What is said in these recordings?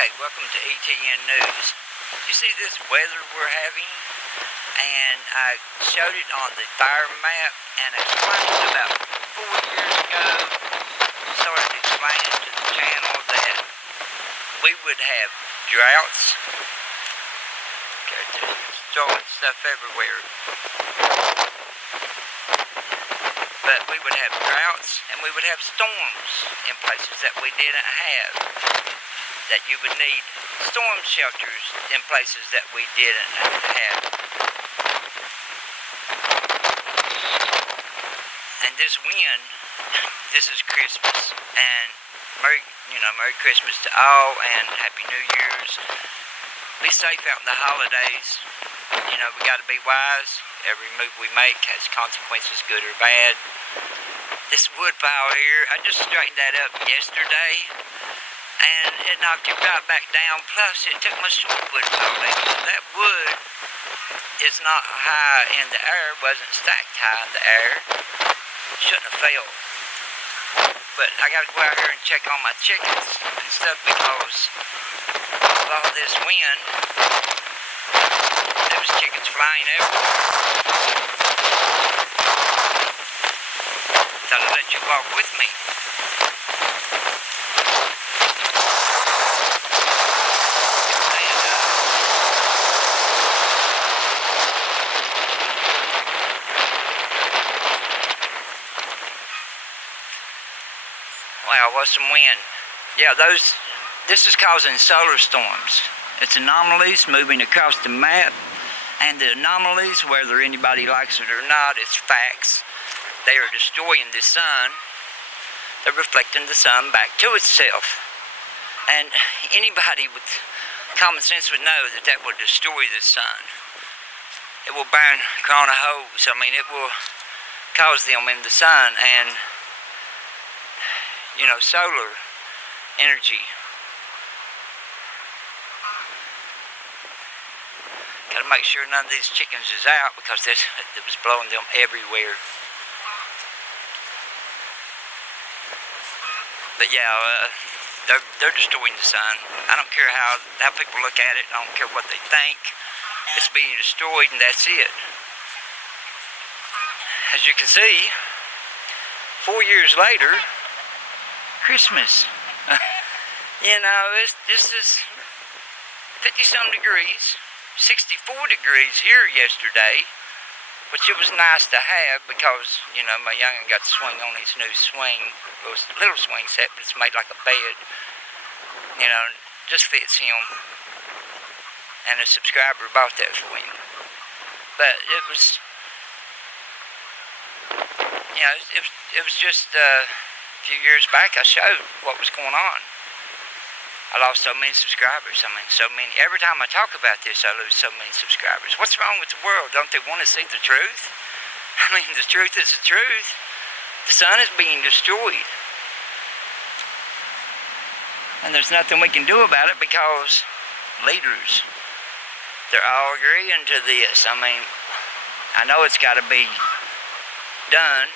Okay, welcome to ETN News. You see this weather we're having? And I showed it on the fire map and explained about 4 years ago, started explaining to the channel that we would have droughts. Okay, just throwing stuff everywhere. But we would have droughts and we would have storms in places that we didn't have. That you would need storm shelters in places that we didn't have. And this wind, this is Christmas, and Merry Christmas to all, and Happy New Year's. Be safe out in the holidays. You know, we got to be wise. Every move we make has consequences, good or bad. This wood pile here, I just straightened that up yesterday. And it knocked it right back down, plus it took my wood pile down. That wood is not high in the air, wasn't stacked high in the air. Shouldn't have fell. But I gotta go out here and check on my chickens and stuff because of all this wind. There was chickens flying everywhere. Thought I'd let you walk with me. Wow, what's some wind? Yeah, this is causing solar storms. It's anomalies moving across the map, and the anomalies, whether anybody likes it or not, it's facts. They are destroying the sun. They're reflecting the sun back to itself. And anybody with common sense would know that that will destroy the sun. It will burn corona holes. I mean, it will cause them in the sun, and you know, solar energy. Gotta make sure none of these chickens is out because it was blowing them everywhere. But yeah, they're destroying the sun. I don't care how people look at it. I don't care what they think. It's being destroyed, and that's it. As you can see, 4 years later, Christmas. You know, this is 50-some degrees, 64 degrees here yesterday, which it was nice to have because, you know, my young'un got to swing on his new swing. It was a little swing set, but it's made like a bed. You know, just fits him. And a subscriber bought that for him. But it was, you know, it was just, a few years back I showed what was going on. I lost so many subscribers. I mean, so many. Every time I talk about this, I lose so many subscribers. What's wrong with the world? Don't they want to see the truth? I mean, the truth is the truth. The sun is being destroyed. And there's nothing we can do about it because leaders, they're all agreeing to this. I mean, I know it's got to be done,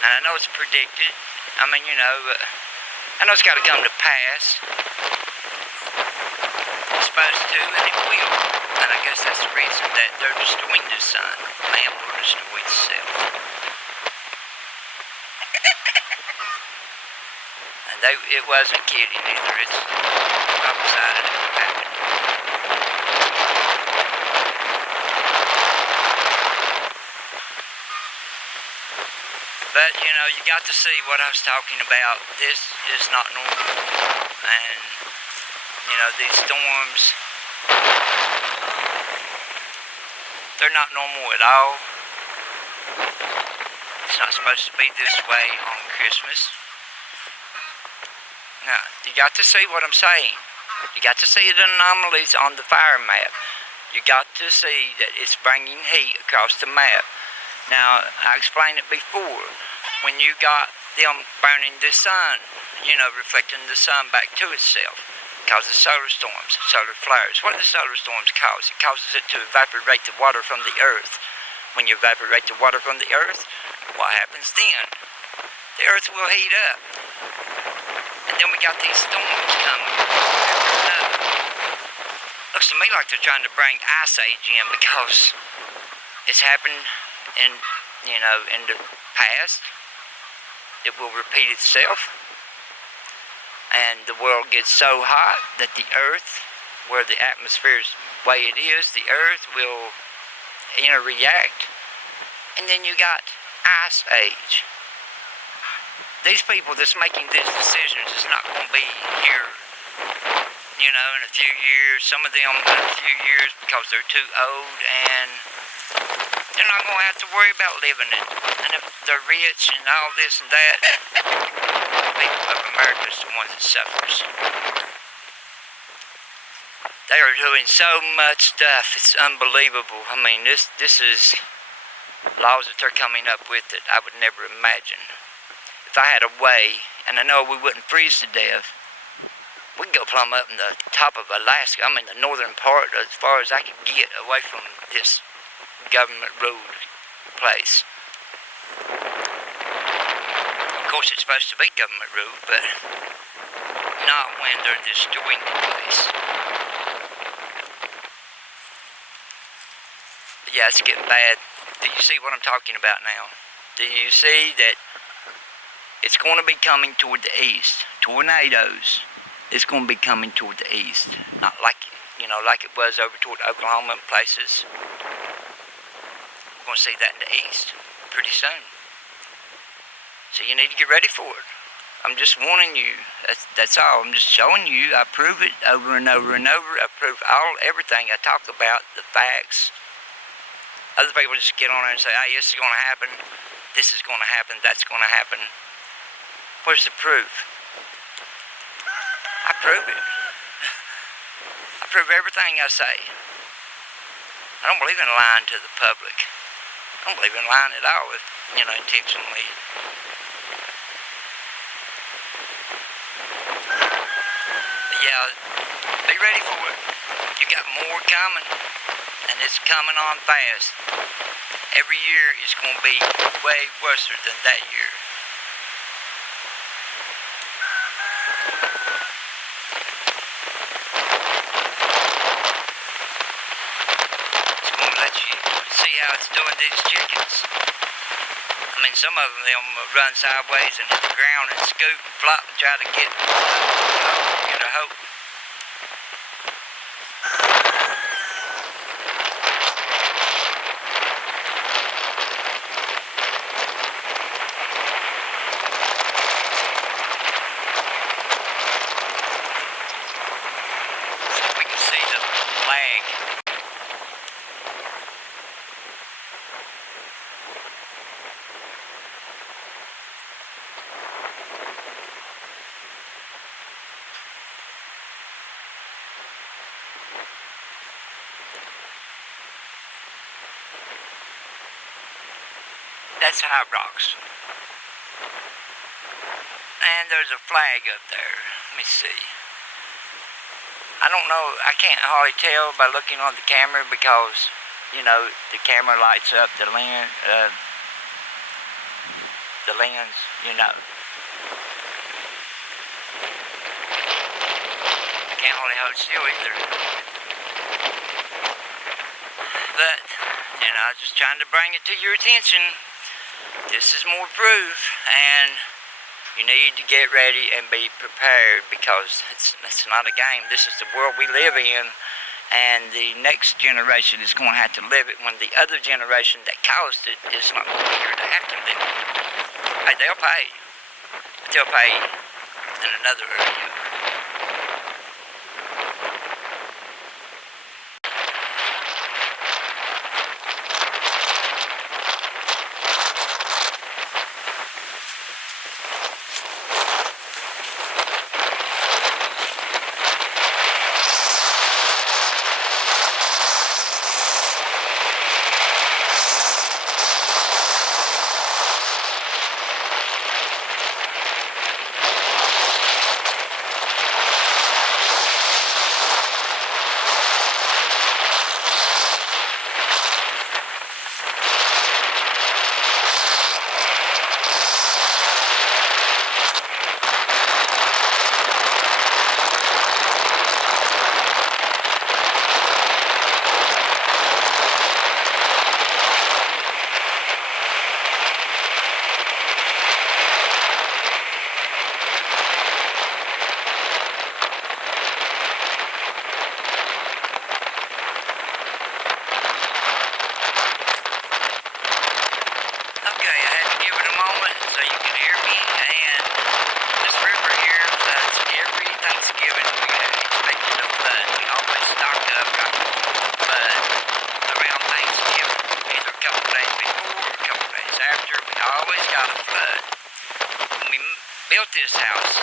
and I know it's predicted. I mean, you know, I know it's got to come to pass. It's supposed to, and it will. And I guess that's the reason that they're destroying the sun. Man will destroy itself. And it wasn't kidding either. It's prophesied it will happen. But, you know, you got to see what I was talking about. This is not normal. And, you know, these storms, they're not normal at all. It's not supposed to be this way on Christmas. Now, you got to see what I'm saying. You got to see the anomalies on the fire map. You got to see that it's bringing heat across the map. Now, I explained it before, when you got them burning the sun, you know, reflecting the sun back to itself, causes solar storms, solar flares. What do the solar storms cause? It causes it to evaporate the water from the earth. When you evaporate the water from the earth, what happens then? The earth will heat up. And then we got these storms coming. Looks to me like they're trying to bring Ice Age in because it's happened in, in the past. It will repeat itself. And the world gets so hot that the earth, where the atmosphere is the way it is, the earth will react. And then you got Ice Age. These people that's making these decisions is not going to be here, in a few years. Some of them in a few years because they're too old and they're not going to have to worry about living it. And if they're rich and all this and that, the people of America is the one that suffers. They are doing so much stuff. It's unbelievable. I mean, this is laws that they're coming up with that I would never imagine. If I had a way, and I know we wouldn't freeze to death, we'd go plumb up in the top of Alaska. I'm in the northern part as far as I could get away from this government-ruled place. Of course, it's supposed to be government-ruled, but not when they're destroying the place. But yeah, it's getting bad. Do you see what I'm talking about now? Do you see that it's going to be coming toward the east? Tornadoes. It's going to be coming toward the east. Not like, like it was over toward Oklahoma and places. We're going to see that in the east pretty soon. So you need to get ready for it. I'm just warning you. That's all. I'm just showing you. I prove it over and over and over. I prove everything I talk about, the facts. Other people just get on there and say, hey, this is going to happen. This is going to happen. That's going to happen. Where's the proof? I prove it. I prove everything I say. I don't believe in lying to the public. I don't believe in lying at all, if, intentionally. But yeah, be ready for it. You got more coming, and it's coming on fast. Every year is going to be way worse than that year. See how it's doing these chickens. I mean, some of them run sideways and hit the ground and scoot and flop and try to get a hope. So we can see the flag. That's High Rocks. And there's a flag up there. Let me see. I don't know. I can't hardly tell by looking on the camera because, the camera lights up the lens. I can't hardly hold still either. But, just trying to bring it to your attention. This is more proof, and you need to get ready and be prepared because it's not a game. This is the world we live in, and the next generation is going to have to live it when the other generation that caused it is not going to be here to have to live it. Hey, they'll pay. But they'll pay in another area. this house,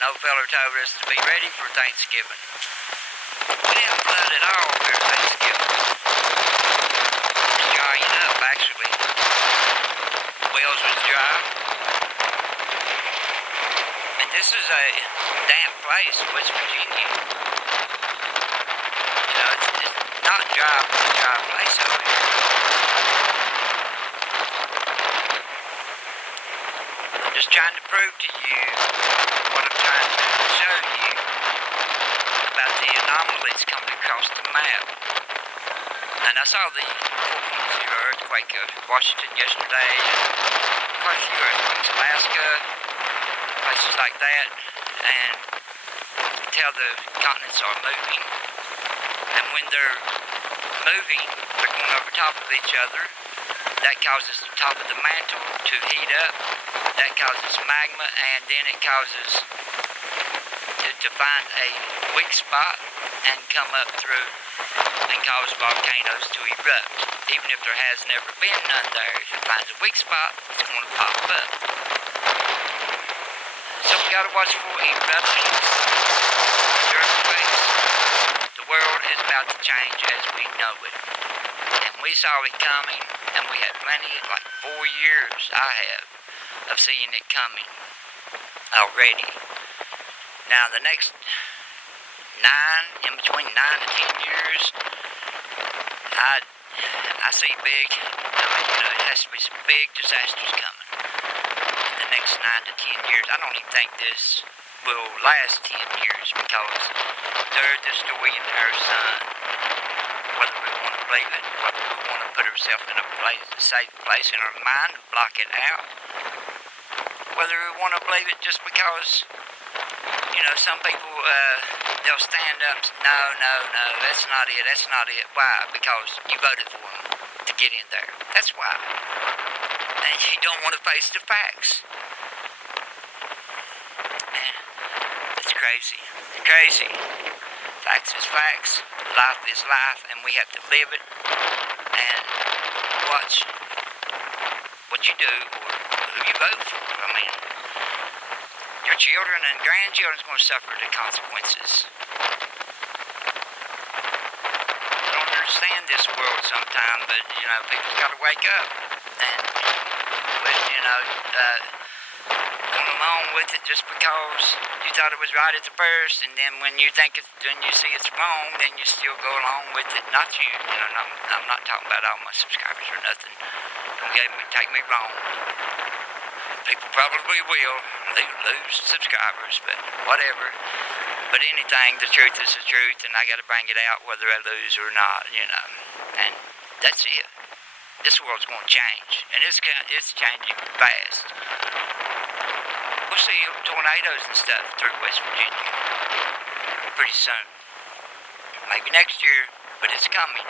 an old feller told us to be ready for Thanksgiving. We didn't flood at all here at Thanksgiving. It was drying up, actually. The wells was dry. And this is a damp place, West Virginia. You know, it's not dry, but it's a dry place over here. I'm just trying to prove to you what I'm trying to show you about the anomalies coming across the map. And I saw the 4.0 earthquake of Washington yesterday, and quite a few earthquakes, Alaska, places like that, and you can tell the continents are moving. And when they're moving, they're going over top of each other. That causes the top of the mantle to heat up. That causes magma, and then it causes to find a weak spot and come up through and cause volcanoes to erupt. Even if there has never been none there, if it finds a weak spot, it's going to pop up. So we got to watch for eruptions, earthquakes. The world is about to change as we know it. And we saw it coming, and we had plenty, like 4 years I have, of seeing it coming already. Now the next in between 9 to 10 years, I see big, it has to be some big disasters coming in the next 9 to 10 years. I don't even think this will last 10 years because they're destroying our sun. Whether we want to believe it, whether we want to put ourselves in a safe place in our mind and block it out, whether we want to believe it just because, some people, they'll stand up and say, no, that's not it. Why? Because you voted for them to get in there. That's why. And you don't want to face the facts. Man, it's crazy. It's crazy. Facts is facts. Life is life, and we have to live it and watch what you do or who you vote for. I mean, your children and grandchildren are going to suffer the consequences. I don't understand this world sometimes, but, people's got to wake up and quit, going along with it just because you thought it was right at the first, and then when you see it's wrong, then you still go along with it. Not you, I'm not talking about all my subscribers or nothing. Don't take me wrong. People probably will lose subscribers, but whatever. But anything, the truth is the truth, and I got to bring it out whether I lose or not, And that's it. This world's going to change, and it's changing fast. We'll see tornadoes and stuff through West Virginia pretty soon. Maybe next year, but it's coming.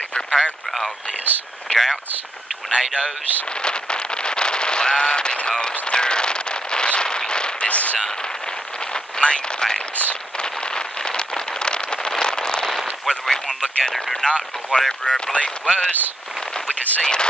Be prepared for all this. Droughts, tornadoes. Why? Because they're destroying this sun. Main facts. Whether we want to look at it or not, or whatever our belief was, we can see it.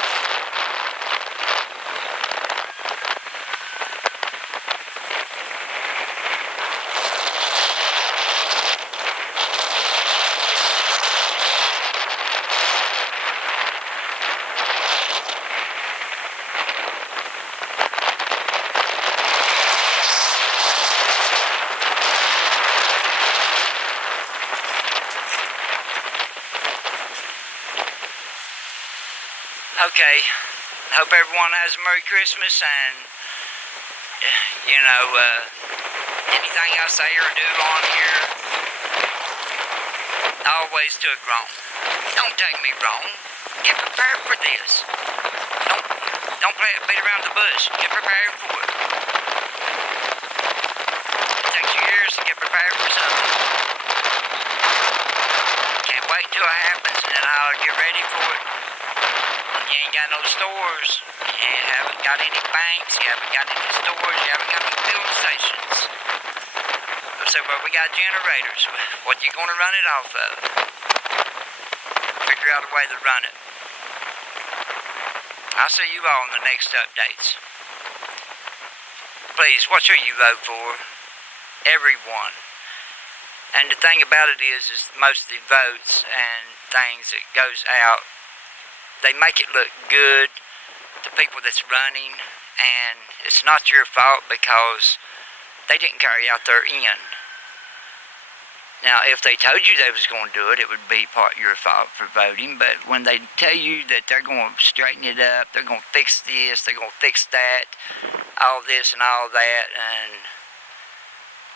Okay, I hope everyone has a Merry Christmas, and, anything I say or do on here, I always took wrong. Don't take me wrong. Get prepared for this. Don't beat around the bush. Get prepared for it. It takes years to get prepared for something. Can't wait till it happens, and then I'll get ready for it. You ain't got no stores, you haven't got any banks, you haven't got any stores, you haven't got any fuel stations. So, well, we got generators. What you going to run it off of? Figure out a way to run it. I'll see you all in the next updates. please, watch who you vote for. Everyone. And the thing about it is most of the votes and things that goes out, they make it look good, the people that's running, and it's not your fault because they didn't carry out their end. Now, if they told you they was going to do it, it would be part of your fault for voting. But when they tell you that they're going to straighten it up, they're going to fix this, they're going to fix that, all this and all that, and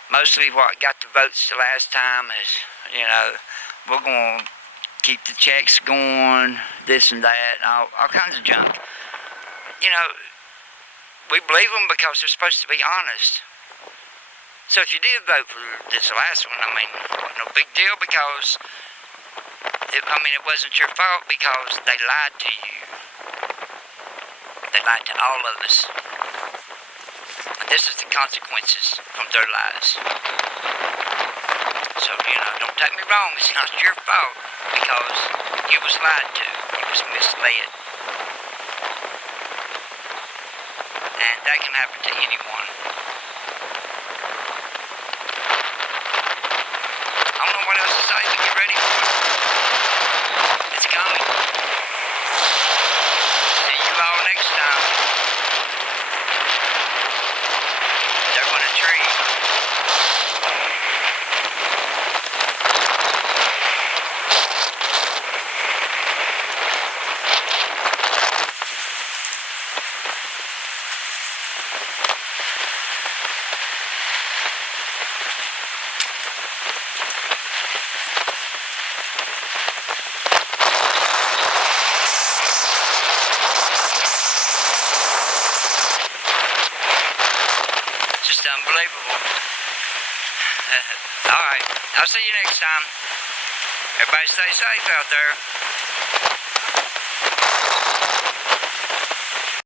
mostly what got the votes the last time is, we're going to keep the checks going, this and that, all kinds of junk. We believe them because they're supposed to be honest. So if you did vote for this last one, no big deal because, it wasn't your fault because they lied to you. They lied to all of us. And this is the consequences from their lies. So, don't take me wrong, it's not your fault because you was lied to. You was misled. And that can happen to anyone. I don't know what else to say, but get ready for it. It's coming. See you all next time. They're on a tree. Just unbelievable. Alright, I'll see you next time. Everybody stay safe out there.